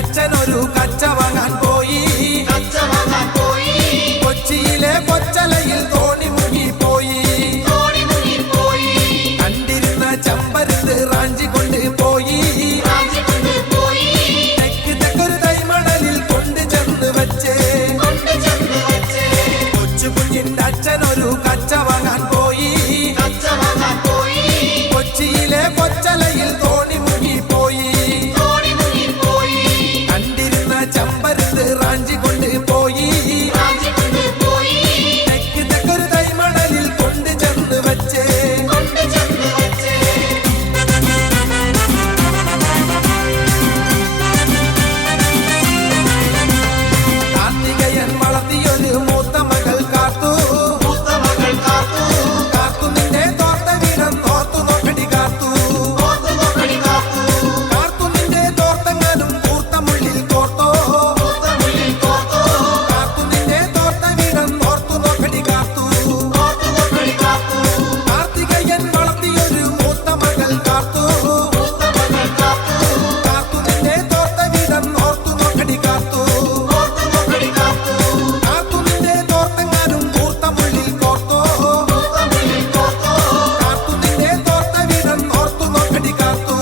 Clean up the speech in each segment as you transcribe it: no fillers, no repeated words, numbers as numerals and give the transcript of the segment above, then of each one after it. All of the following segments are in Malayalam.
അച്ഛനൊരു കച്ച വാങ്ങാൻ പോയി. കൊച്ചിയിലെ കൊച്ചലയിൽ തോണി മുങ്ങിപ്പോയി. കണ്ടിരുന്ന ചെമ്പരുന്ത് റാഞ്ചി കൊണ്ട് പോയി. തെക്കൊരു തൈമണലിൽ കൊണ്ട് ചെന്ന് വെച്ച് കൊച്ചു കുഞ്ഞിന്റെ അച്ഛനൊരു കച്ച വാങ്ങാൻ പോയി. കൊച്ചിയിലെ കൊച്ചലയിൽ തോണി മുങ്ങിപ്പോയി. കണ്ടിരുന്ന ചെമ്പരുന്ത് റാഞ്ചി കൊണ്ട് പോയി. തെക്കൊരു തൈമണലിൽ കൊണ്ട് ചെന്ന് വെച്ച് കാർത്തികയൻ വളർത്തിയൊരു മൂത്ത മകൾ കാത്തു. കാത്തു നിന്റെ തോർത്ത വീരം ഓർത്തു നോക്കടി കാത്തു. കാത്തു നിന്റെ തോർത്തെങ്ങാനും കൂർത്ത മുള്ളിൽ കോർത്തോ. കാത്തു നിന്റെ തോർത്ത വീരം ഓർത്തു നോക്കടി കാത്തു. കാർത്തികയൻ വളർത്തിയൊരു മൂത്ത മകൾ കാത്തു. കാത്തു നിന്റെ തോർത്ത വീരം ഓർത്തു നോക്കടി കാത്തു. കാത്തു നിന്റെ തോർത്തെങ്ങാനും കൂർത്ത മുള്ളിൽ കോർത്തോ. കാത്തു നിന്റെ തോർത്ത വീരം ഓർത്തു നോക്കടി കാത്തു.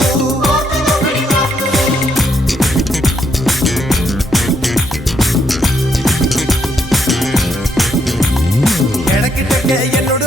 ഇടക്കിട്ടൊക്കെ എന്നോട്